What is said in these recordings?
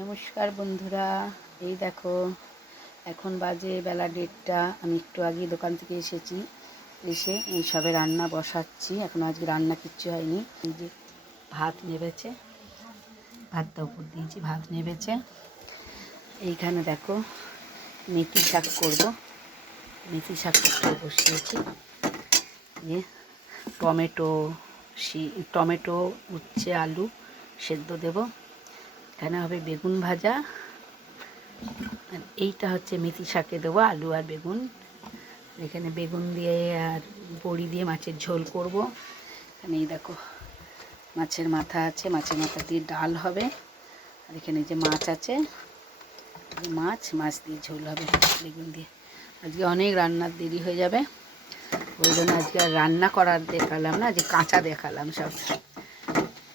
নমস্কার বন্ধুরা, এই দেখো এখন বাজে বেলা 1:30। আমি একটু আগে দোকান থেকে এসেছি, এসে এই সবে রান্না বসাচ্ছি। এখন আজকে রান্না কিচ্ছু হয়নি। এই যে ভাত নেবেছে, ভাতটা উপর দিয়েছি, ভাত নেবেছে। এইখানে দেখো মেথি শাক করব, মেথি শাক করতে বসিয়েছি। দিয়ে টমেটো উচ্ছে আলু সেদ্ধ দেব। এখানে হবে বেগুন ভাজা, আর এইটা হচ্ছে মেথি শাকে দেবো আলু আর বেগুন। এখানে বেগুন দিয়ে আর বড়ি দিয়ে মাছের ঝোল করব। এখানে এই দেখো মাছের মাথা আছে, মাছের মাথা দিয়ে ডাল হবে। আর এখানে যে মাছ আছে, মাছ দিয়ে ঝোল হবে বেগুন দিয়ে। আজকে অনেক রান্নার দেরি হয়ে যাবে, ওই জন্য আজকে আর রান্না করার দেখালাম না, যে কাঁচা দেখালাম। সব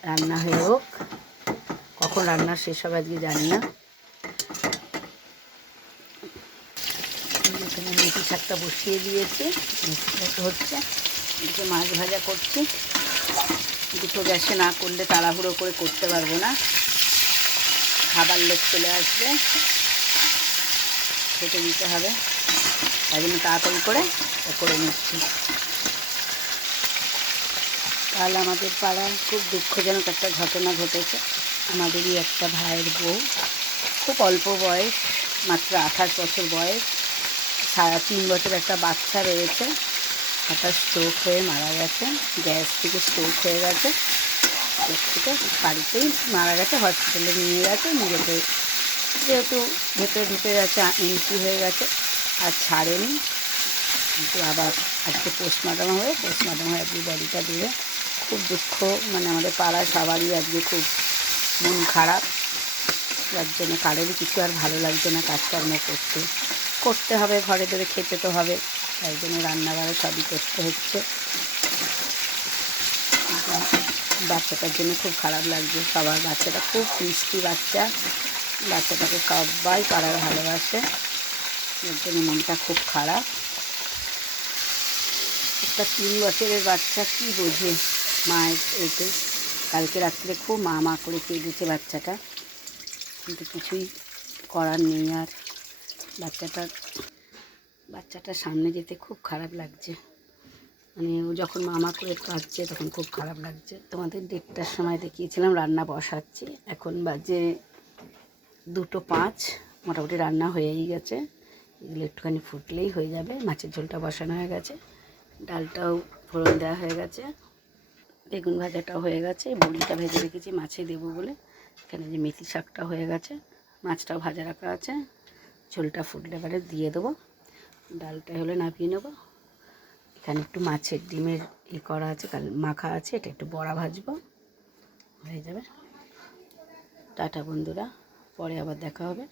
রান্না হয়ে হোক, কখন রান্না শেষ হবে আজকে জানি না। এখানে মেথি শাকটা বসিয়ে দিয়েছি, মেথি শাক হচ্ছে। এদিকে মাছ ভাজা করছি। দুটো গ্যাসে না করলে তাড়াহুড়ো করে করতে পারবো না, খাবার লোক চলে আসবে, খেতে দিতে হবে। তাই জন্য তাড়াতাড়ি করে নিচ্ছি। কাল আমাদের পাড়ায় খুব দুঃখজনক একটা ঘটনা ঘটেছে। আমাদেরই একটা ভাইয়ের বউ, খুব অল্প বয়স, মাত্র 28 বছর বয়স, 3.5 বছর একটা বাচ্চা রয়েছে। হঠাৎ স্ট্রোক হয়ে মারা গেছে, গ্যাস থেকে স্ট্রোক হয়ে গেছে। থেকে বাড়িতেই মারা গেছে, হসপিটালে নিয়ে গেছে। নিজেকে যেহেতু ভেতরে ঢুকে গেছে, এন্ট্রি হয়ে গেছে, আর ছাড়েনি। কিন্তু আবার আজকে পোস্টমর্টম হয়ে আজকে বডিটা দিয়ে খুব দুঃখ। মানে আমাদের পাড়ায় সবারই আজকে খুব মন খারাপ, যার জন্য কারোরই কিছু আর ভালো লাগছে না কাজকর্ম করতে হবে, ঘরে ধরে খেতে তো হবে, তাই জন্য রান্নাবাড়া সবই করতে হচ্ছে। বাচ্চাটার জন্য খুব খারাপ লাগছে। সবার বাচ্চাটা খুব মিষ্টি বাচ্চাটাকে সবাই পাড়ায় ভালোবাসে, এর জন্য মনটা খুব খারাপ। একটা 3 বছরের বাচ্চা কী বোঝে মায়ের এতে। কালকে রাত্রে খুব মা করে কেঁদেছে বাচ্চাটা, কিন্তু কিছুই করার নেই। আর বাচ্চাটার সামনে যেতে খুব খারাপ লাগছে। মানে ও যখন মামা করে কাঁদছে তখন খুব খারাপ লাগছে। তোমাদের 1:30টার সময় দেখিয়েছিলাম রান্না বসাচ্ছি, এখন বাজে 2:05। মোটামুটি রান্না হয়েই গেছে, এগুলো একটুখানি ফুটলেই হয়ে যাবে। মাছের ঝোলটা বসানো হয়ে গেছে, ডালটাও ফোড়ন দেওয়া হয়ে গেছে, বেগুন ভাজাটাও হয়ে গেছে, বড়িটা ভেজে রেখেছি মাছে দেবো বলে। এখানে যে মেথি শাকটা হয়ে গেছে, মাছটাও ভাজা রাখা আছে। ঝোলটা ফুটলে এবারে দিয়ে দেবো, ডালটা হলে নামিয়ে নেবো। এখানে একটু মাছের ডিমের করা আছে, মাখা আছে, এটা একটু বড়া ভাজবো, হয়ে যাবে। টাটা বন্ধুরা, পরে আবার দেখা হবে।